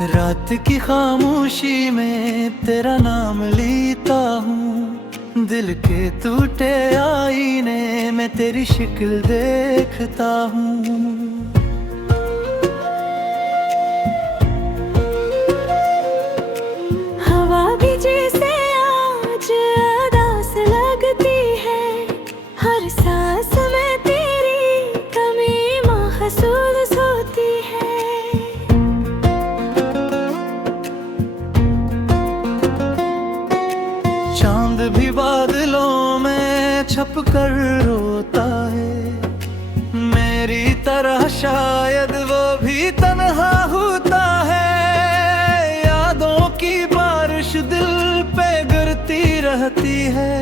रात की खामोशी में तेरा नाम लेता हूँ, दिल के टूटे आईने में तेरी शक्ल देखता हूँ। हवा भी जैसे आज उदास लगती है, हर सांस में तेरी कमी महसूस होती है। चांद भी बादलों में छुप कर रोता है, मेरी तरह शायद वो भी तन्हा होता है। यादों की बारिश दिल पे गिरती रहती है,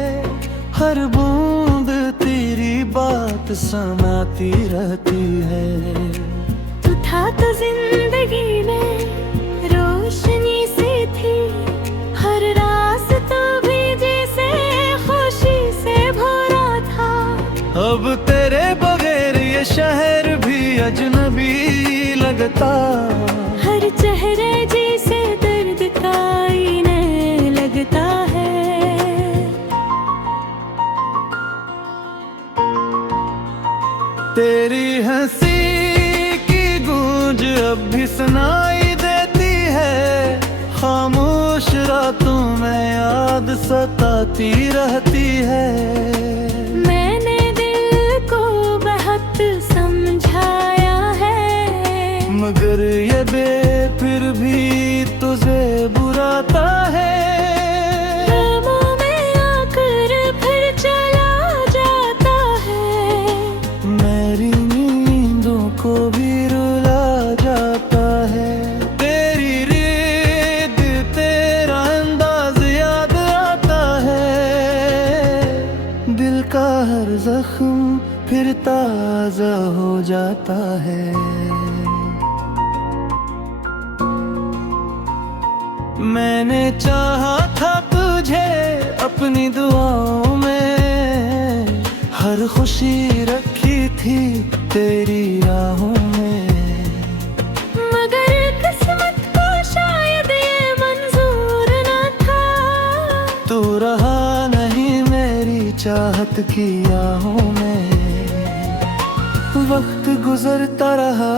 हर बूंद तेरी बात समाती रहती है। तू था तो जिंदगी में रोशनी सी थी, हर रास्ता भी जैसे खुशी से भरा था। अब तेरे बगैर ये शहर भी अजनबी लगता, हर चेहरे जैसे दर्द का आईने लगता है। तेरी हंसी की गूंज अब भी सुनाई देती है, खामोश रातों में याद सताती रहती है। मैंने दिल को बहुत समझाया है, मगर ये फिर भी तुझे बुराता है। ख्वाबों में आकर फिर चला जाता है, मेरी नींदों को भी रुला जाता है। तेरी रेत तेरा अंदाज याद आता है, दिल का हर जख्म फिर ताजा हो जाता है। मैंने चाहा था तुझे अपनी दुआओं में, हर खुशी रखी थी तेरी राहों में। मगर किस्मत को शायद ये मंजूर न था, तू रहा नहीं मेरी चाहत की आहों में। वक्त गुजरता रहा,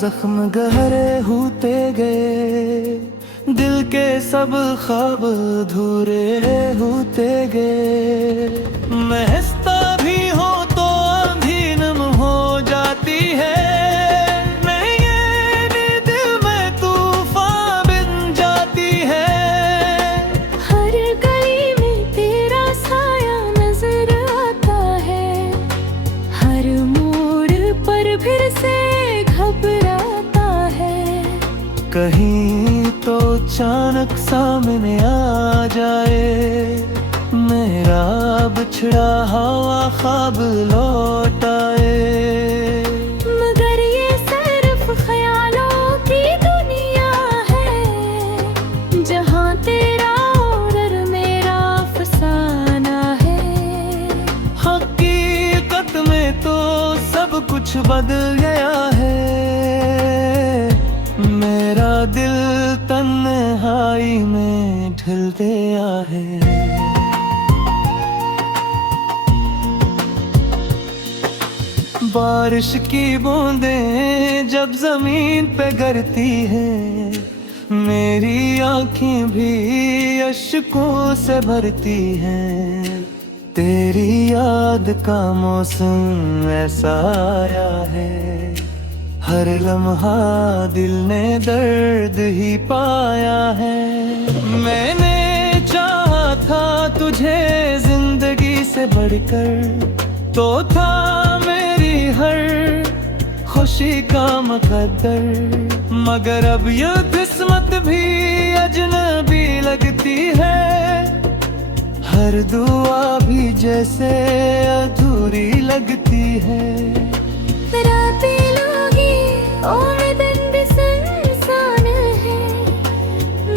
जख्म गहरे होते गए, दिल के सब ख्वाब अधूरे होते गए। महसता भी हो तो आंधी नम हो जाती है, मैं ये दिल में तूफान बन जाती है। हर गली में तेरा साया नजर आता है, हर मोड़ पर फिर से घबराता है। कहीं तो अचानक सामने आ जाए, मेरा बिछड़ा हुआ ख्वाब लौट आए। मगर ये सिर्फ ख्यालों की दुनिया है, जहाँ तेरा और मेरा अफसाना है। हकीकत में तो सब कुछ बदल गया है, मेरा दिल तन्हाई में ढल गया है। बारिश की बूंदें जब जमीन पे गिरती है, मेरी आंखें भी अश्कों से भरती हैं। तेरी याद का मौसम ऐसा आया है, हर लम्हा दिल ने दर्द ही पाया है। मैंने चाहा था तुझे जिंदगी से बढ़कर, तो था मेरी हर खुशी का मुकद्दर। मगर अब ये किस्मत भी अजनबी लगती है, हर दुआ भी जैसे अधूरी लगती है। रातें लोगी उम्मीदन भी सुनसान है,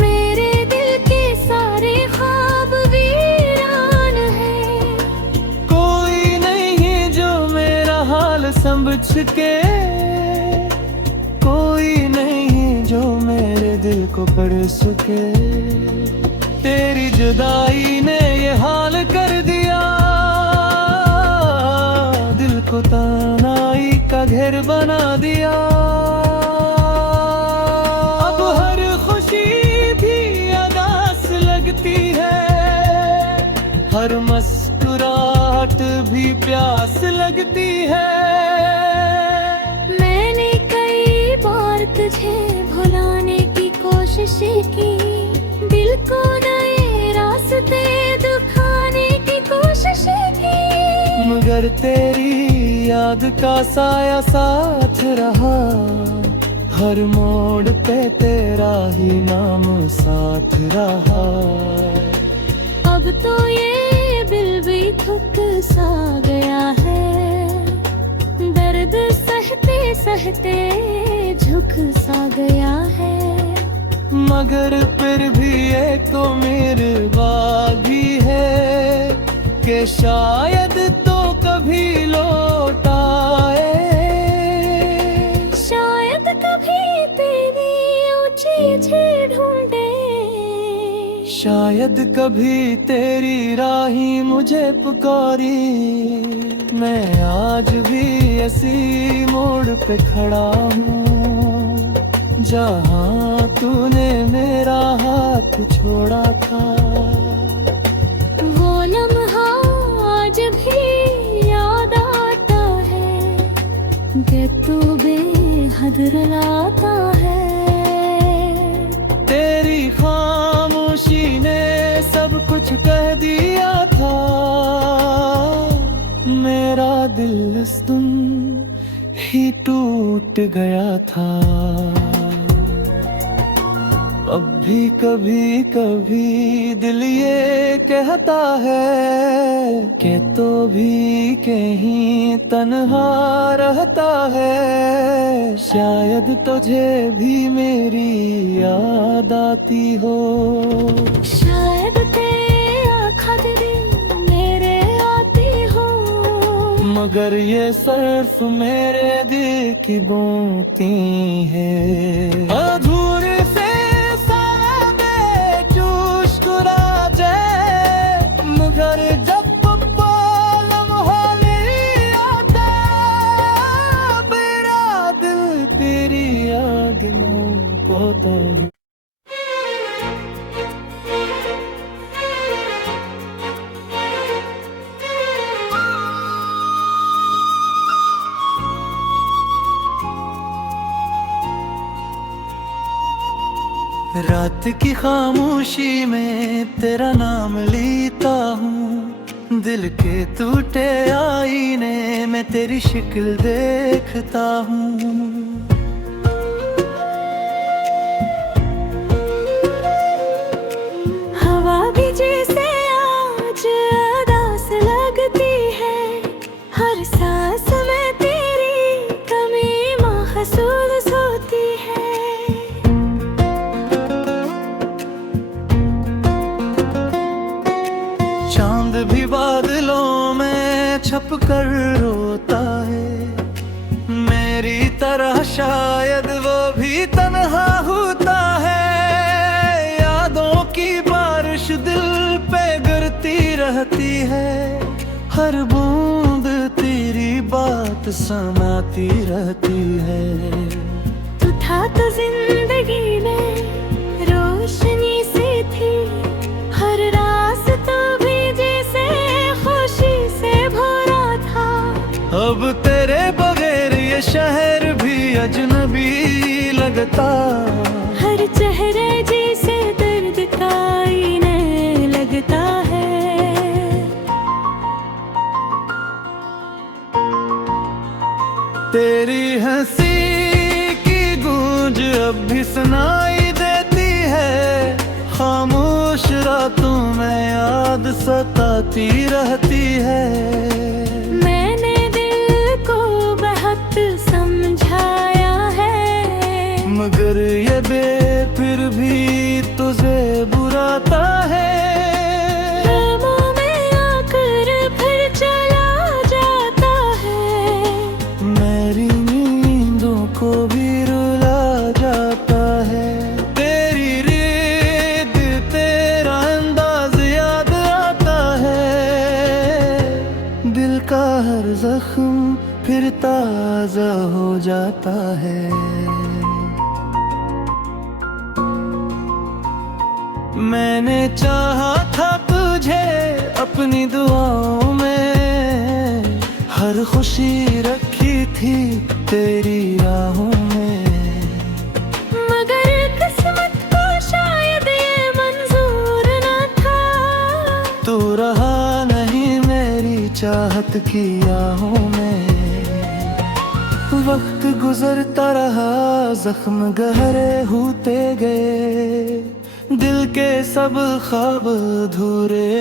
मेरे दिल के सारे ख्वाब वीरान है। कोई नहीं जो मेरा हाल समझ के, कोई नहीं जो मेरे दिल दिल को पड़ सके। तेरी जुदाई ने ये हाल कर दिया, दिल को तन्हाई का घेर बना दिया। अब हर खुशी भी अदास लगती है, हर मुस्कुराहट भी प्यास लगती है। मैंने कई बार तुझे भुलाने की कोशिश की, दिल को नए रास्ते दिखाने की कोशिश की, मगर तेरी याद का साया साथ रहा। हर मोड़ पे तेरा ही नाम साथ रहा। अब तो ये दिल भी थक सा गया है, दर्द सहते सहते झुक सा गया है। मगर फिर भी एक तो मेरे बागी है कि शायद तो कभी लौट आए। शायद कभी तेरी ऊंची झील ढूंढे, शायद कभी तेरी राही मुझे पुकारी। मैं आज भी ऐसी मोड़ पे खड़ा हूँ, जहाँ तूने मेरा हाथ छोड़ा था। वो लम्हा आज भी याद आता है कि तू बेहद रुलाता है। तेरी खामोशी ने सब कुछ कह दिया था, मेरा दिल इस तुम ही टूट गया था। अब भी कभी कभी दिल ये कहता है कि तो भी कहीं तन्हा रहता है। शायद तुझे भी मेरी याद आती हो, शायद तेरे आँखों दिल मेरे आती हो, मगर ये सिर्फ मेरे दिल की बूटी है। अधूरे से सादे मुस्कुरा जाए, मगर जब लम्हा नहीं आता, मेरा दिल तेरी याद में खोता है। रात की खामोशी में तेरा नाम लेता हूँ, दिल के टूटे आईने में तेरी शक्ल देखता हूँ। हवा भी जैसे आज उदास लगती है, हर सांस में तेरी कमी महसूस होती है। चांद भी बादलों में छुप कर रोता है, मेरी तरह शायद वो भी तन्हा होता है। यादों की बारिश दिल पे गिरती रहती है, हर बूंद तेरी बात समाती रहती है। तू था तो जिंदगी में रोशनी सी थी, हर रास्ता भी जैसे खुशी से भरा था। अब तेरे बगैर ये शहर भी अजनबी लगता, हर चेहरे जैसे दर्द का आईने लगता है। तेरी हंसी की गूंज अब भी सुनाई देती है, खामोश रातों में याद सताती रहती है। मैंने दिल को बहुत समझाया है, मगर ये फिर भी तुझे बुराता है। ख्वाबों में आकर फिर चला जाता है, मेरी नींदों को भी रुला जाता है। तेरी जख्म फिर ताजा हो जाता है। मैंने चाहा था तुझे अपनी दुआओं में, हर खुशी रखी थी तेरी राहों में, मगर किस्मत को शायद ये मंजूर न था। तू रहा नहीं मेरी चाहत की आहों में। वक्त गुजरता रहा, जख्म गहरे होते गए, दिल के सब ख्वाब अधूरे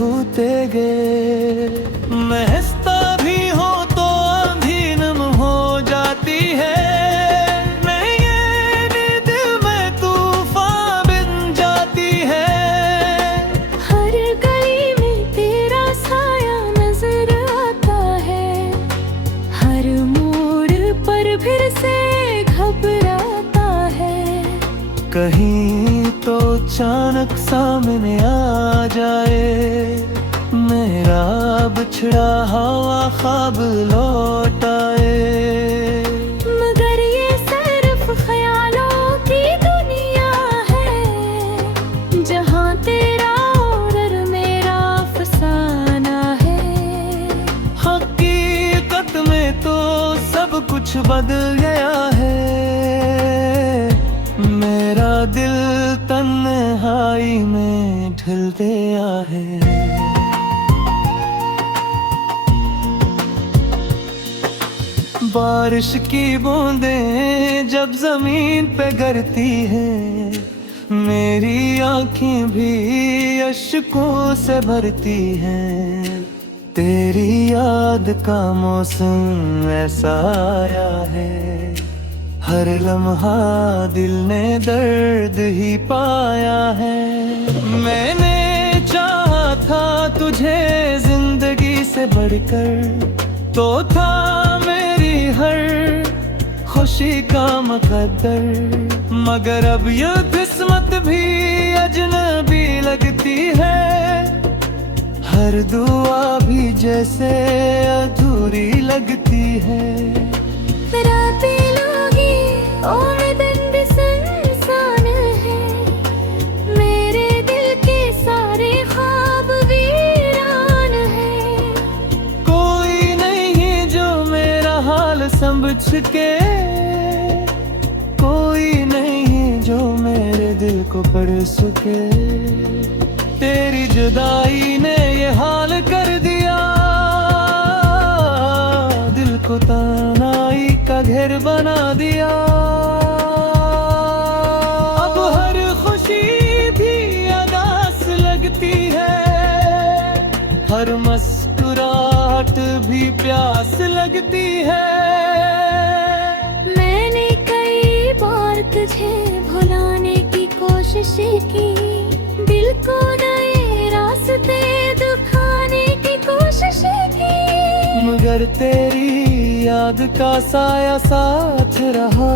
होते गए। महसता भी हो तो आंधी नम हो जाती है, मैं ये नींद में तूफान बन जाती है। हर गली में तेरा साया नजर आता है, हर मोड़ पर फिर से घबराता है। कहीं तो अचानक सामने आ जाए, मेरा बिछड़ा हुआ ख्वाब लौट आए। मगर ये सिर्फ ख्यालों की दुनिया है, जहाँ तेरा और मेरा अफसाना है। हकीकत में तो सब कुछ बदल गया है, मेरा दिल तन्हाई में ढल गया है। बारिश की बूंदें जब जमीन पे गिरती है, मेरी आँखें भी अश्कों से भरती हैं। तेरी याद का मौसम ऐसा आया है, हर लम्हा दिल ने दर्द ही पाया है। मैंने चाहा था तुझे जिंदगी से बढ़कर, तो था मेरी हर खुशी का मुकद्दर। मगर अब ये किस्मत भी अजनबी लगती है, हर दुआ भी जैसे अधूरी लगती है। सुनसान है, मेरे दिल के सारे ख्वाब वीरान है। कोई नहीं जो मेरा हाल समझ सके, कोई नहीं जो मेरे दिल को पढ़ सके। तेरी जुदाई ने ये हाल कर दिया, दिल को तन्हाई का घेर बना दिया। अब हर खुशी भी अदास लगती है, हर मुस्कुराहट भी प्यास लगती है। मैंने कई बार तुझे भुलाने की कोशिश की, दिल को नए रास्ते दिखाने की कोशिश की, मगर तेरी याद का साया साथ रहा,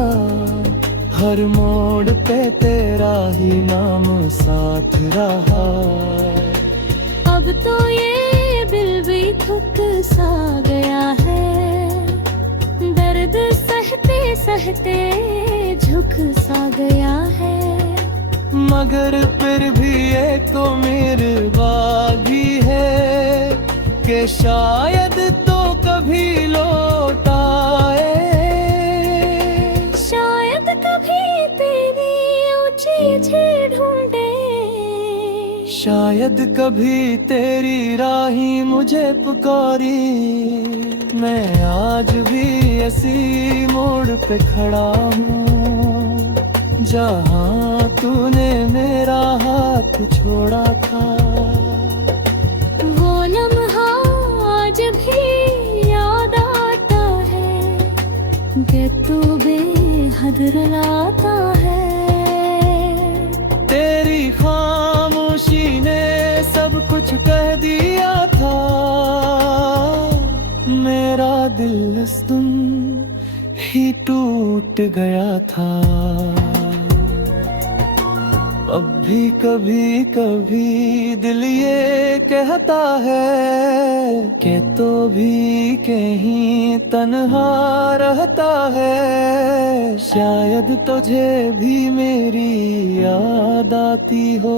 हर मोड़ पे तेरा ही नाम साथ रहा। अब तो ये दिल भी थक सा गया है, दर्द सहते सहते झुक सा गया है। मगर फिर भी एक उम्मीद बाकी है, कि शायद तो कभी लौट आए। शायद कभी तेरी ऊंची झील ढूंढे, शायद कभी तेरी राही मुझे पुकारी। मैं आज भी ऐसी मोड़ पे खड़ा हूँ, जहाँ तूने मेरा हाथ छोड़ा था। वो लम्हा आज भी याद आता है, कि तू बेहद रुलाता है। तेरी खामोशी ने सब कुछ कह दिया था, मेरा दिल इस तुम ही टूट गया था। अब भी कभी कभी दिल ये कहता है कि तो भी कहीं तन्हा रहता है। शायद तुझे भी मेरी याद आती हो,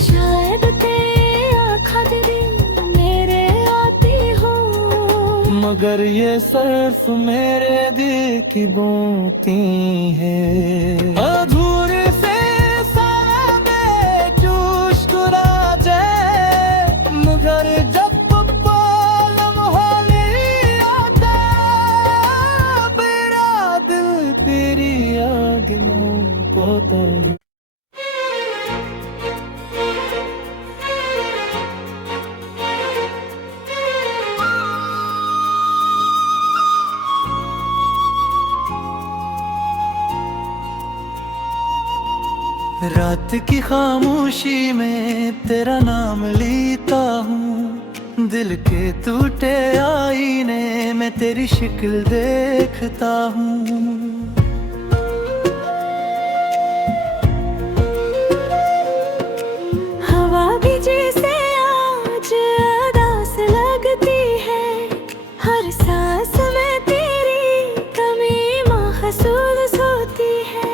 शायद तेरी आँखों दिन मेरे आती हो, मगर ये सिर्फ मेरे दिल की बोती है। अधूरे से सादे चुस्कुरा जाए, मगर जब लम्हा ले आता, मेरा दिल तेरी याद में खोता है। रात की खामोशी में तेरा नाम लेता हूँ, दिल के टूटे आईने में तेरी शक्ल देखता हूँ। हवा भी जैसे आज उदास लगती है, हर सांस में तेरी कमी महसूस होती है।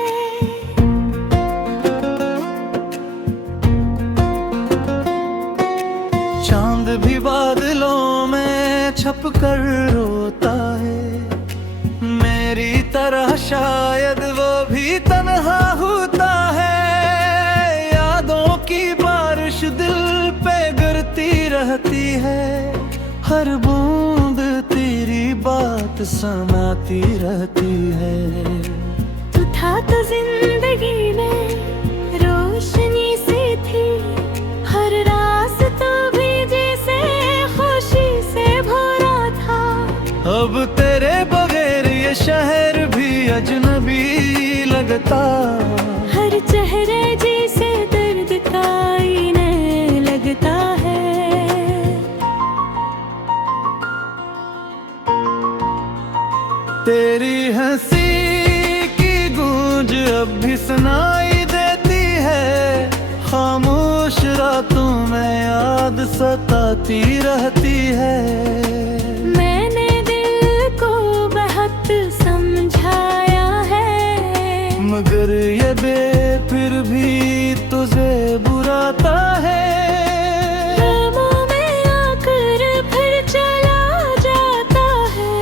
चांद भी बादलों में छुप कर रोता है, मेरी तरह शायद वो भी तन्हा होता है। यादों की बारिश दिल पे गिरती रहती है, हर बूंद तेरी बात समाती रहती है। तू था तो जिंदगी में रोशनी सी थी, हर रास्ता भी जैसे खुशी से भरा था। अब तेरे बगैर ये शहर भी अजनबी लगता, हर चेहरे जैसे दर्द का आईने लगता है। तेरी हंसी की गूंज अब भी सुनाई देती है, खामोश रातों में याद सताती रहती है। मैंने दिल को बहुत समझाया है, मगर ये फिर भी तुझे बुराता है। ख्वाबों में आकर फिर चला जाता है,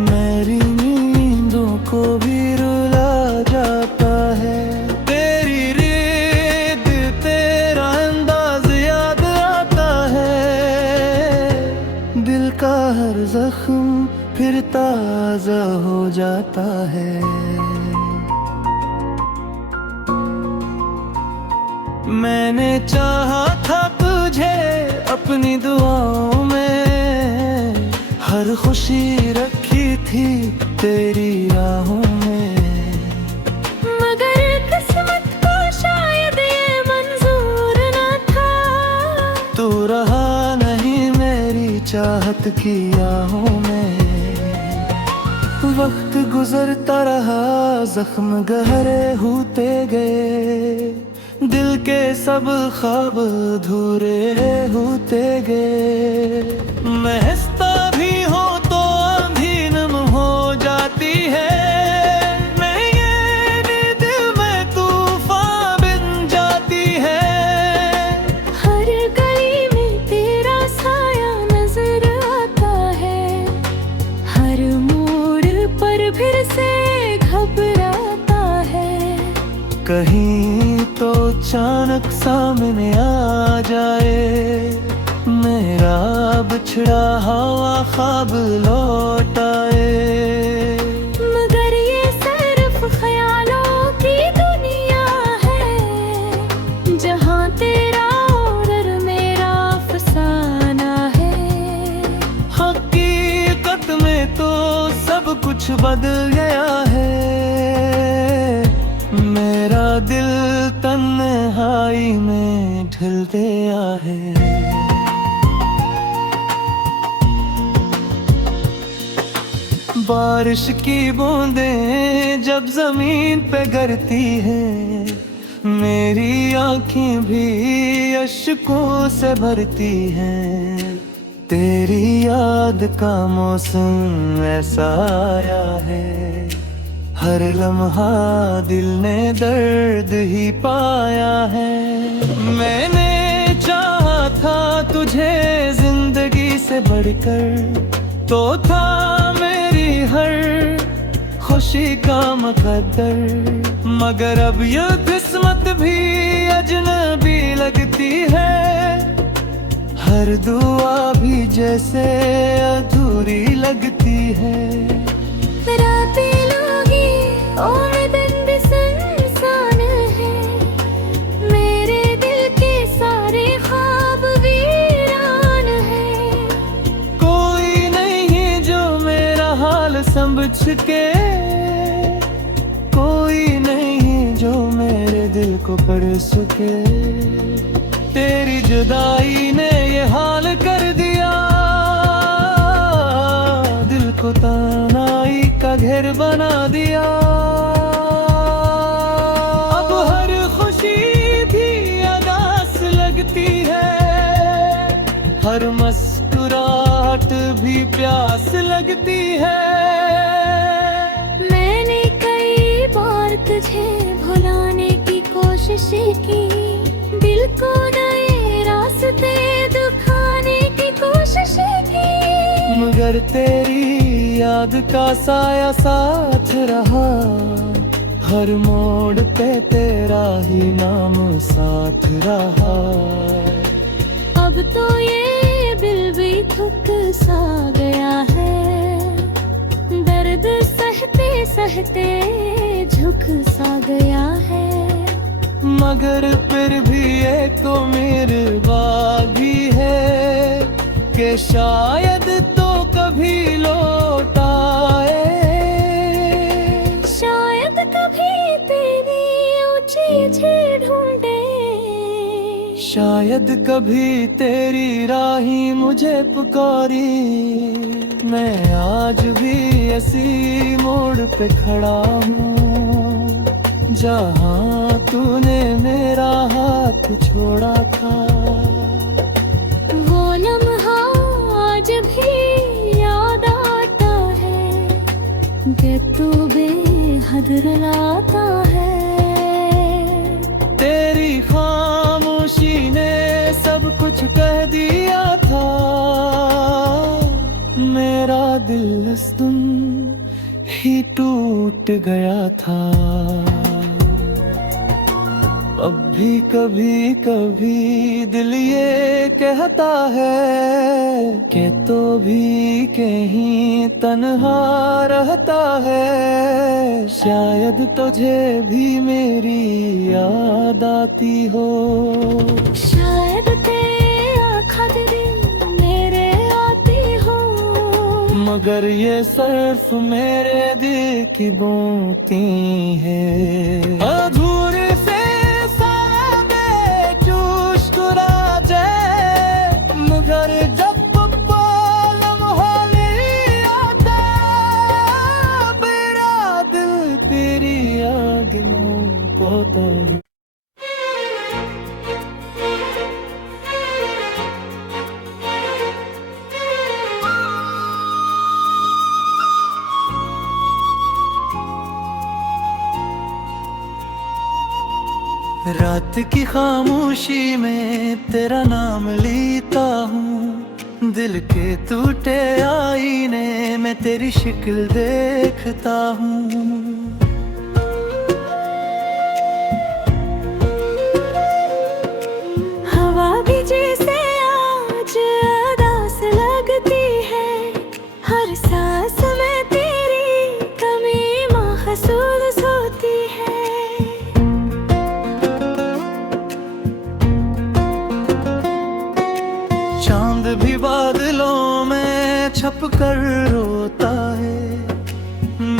मेरी नींदों को भी रुला जाता है। तेरी रेत तेरा अंदाज याद आता है, दिल का हर जख्म फिर ताजा हो जाता है। मैंने चाहा था तुझे अपनी दुआओं में, हर खुशी रखी थी तेरी राहों में, मगर किस्मत को शायद ये मंजूर न था। तू रहा नहीं मेरी चाहत की आहों में। वक्त गुजरता रहा, जख्म गहरे होते गए, दिल के सब ख्वाब अधूरे होते गए। मैं हंसता भी हूँ तो आंधी नम हो जाती है, मैं ये दिल में तूफान बन जाती है। हर गली में तेरा साया नजर आता है, हर मोड़ पर फिर से घबराता है। कहीं तो अचानक सामने आ जाए, मेरा बिछड़ा हवा ख्वाब लौट आए। मगर ये सिर्फ ख्यालों की दुनिया है, जहाँ तेरा और मेरा अफसाना है। हकीकत में तो सब कुछ बदल गया है, मेरा दिल तन्हाई में ढल गया है। बारिश की बूंदें जब जमीन पे गिरती है, मेरी आँखें भी अश्कों से भरती हैं। तेरी याद का मौसम ऐसा आया है, हर लम्हा दिल ने दर्द ही पाया है। मैंने चाहा था तुझे जिंदगी से बढ़कर, तो था मेरी हर खुशी का मुकद्दर। मगर अब ये किस्मत भी अजनबी लगती है, हर दुआ भी जैसे अधूरी लगती है। रातें लोगी और दिन भी सुनसान है, मेरे दिल के सारे ख्वाब वीरान है। कोई नहीं जो मेरा हाल समझ के, कोई नहीं जो मेरे दिल को पढ़ सके। तेरी जुदाई ने ये हाल कर दिया, दिल को तन्हाई का घेर बना दिया। अब हर खुशी भी अदास लगती है, हर मुस्कुराहट भी प्यास लगती है। मैंने कई बार तुझे भुलाने की कोशिश की, दिल को नए रास्ते दिखाने की कोशिश की। मगर तेरी याद का साया साथ रहा, हर मोड़ पे तेरा ही नाम साथ रहा। अब तो ये दिल भी थक सा गया है, दर्द सहते सहते झुक सा गया है। मगर फिर भी एक उम्मीद बाकी है, कि शायद तो कभी लौट आए। शायद कभी तेरी ऊंची झील ढूंढे, शायद कभी तेरी राही मुझे पुकारी। मैं आज भी ऐसी मोड़ पे खड़ा हूँ, जहाँ तूने मेरा हाथ छोड़ा था। वो लम्हा आज भी याद आता है, कि तू बेहद रुलाता है। तेरी खामोशी ने सब कुछ कह दिया था, मेरा दिल तुम ही टूट गया था। अब भी कभी कभी दिल ये कहता है, कि तो भी कहीं तन्हा रहता है। शायद तुझे भी मेरी याद आती हो, शायद तेरे आँखों दिन मेरे आती हो। मगर ये सिर्फ मेरे दिल की बोती है, अधूरे से सादे मुस्कुरा जाए। मगर जब लम्हा नहीं आता, मेरा दिल तेरी याद में खोता है। रात की खामोशी में तेरा नाम लेता हूँ, दिल के टूटे आईने में तेरी शक्ल देखता हूँ। हवा भी जैसे आज उदास लगती है, हर सांस में तेरी कमी महसूस होती है। चांद भी बादलों में छप कर रोता है,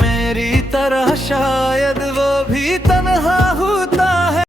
मेरी तरह शायद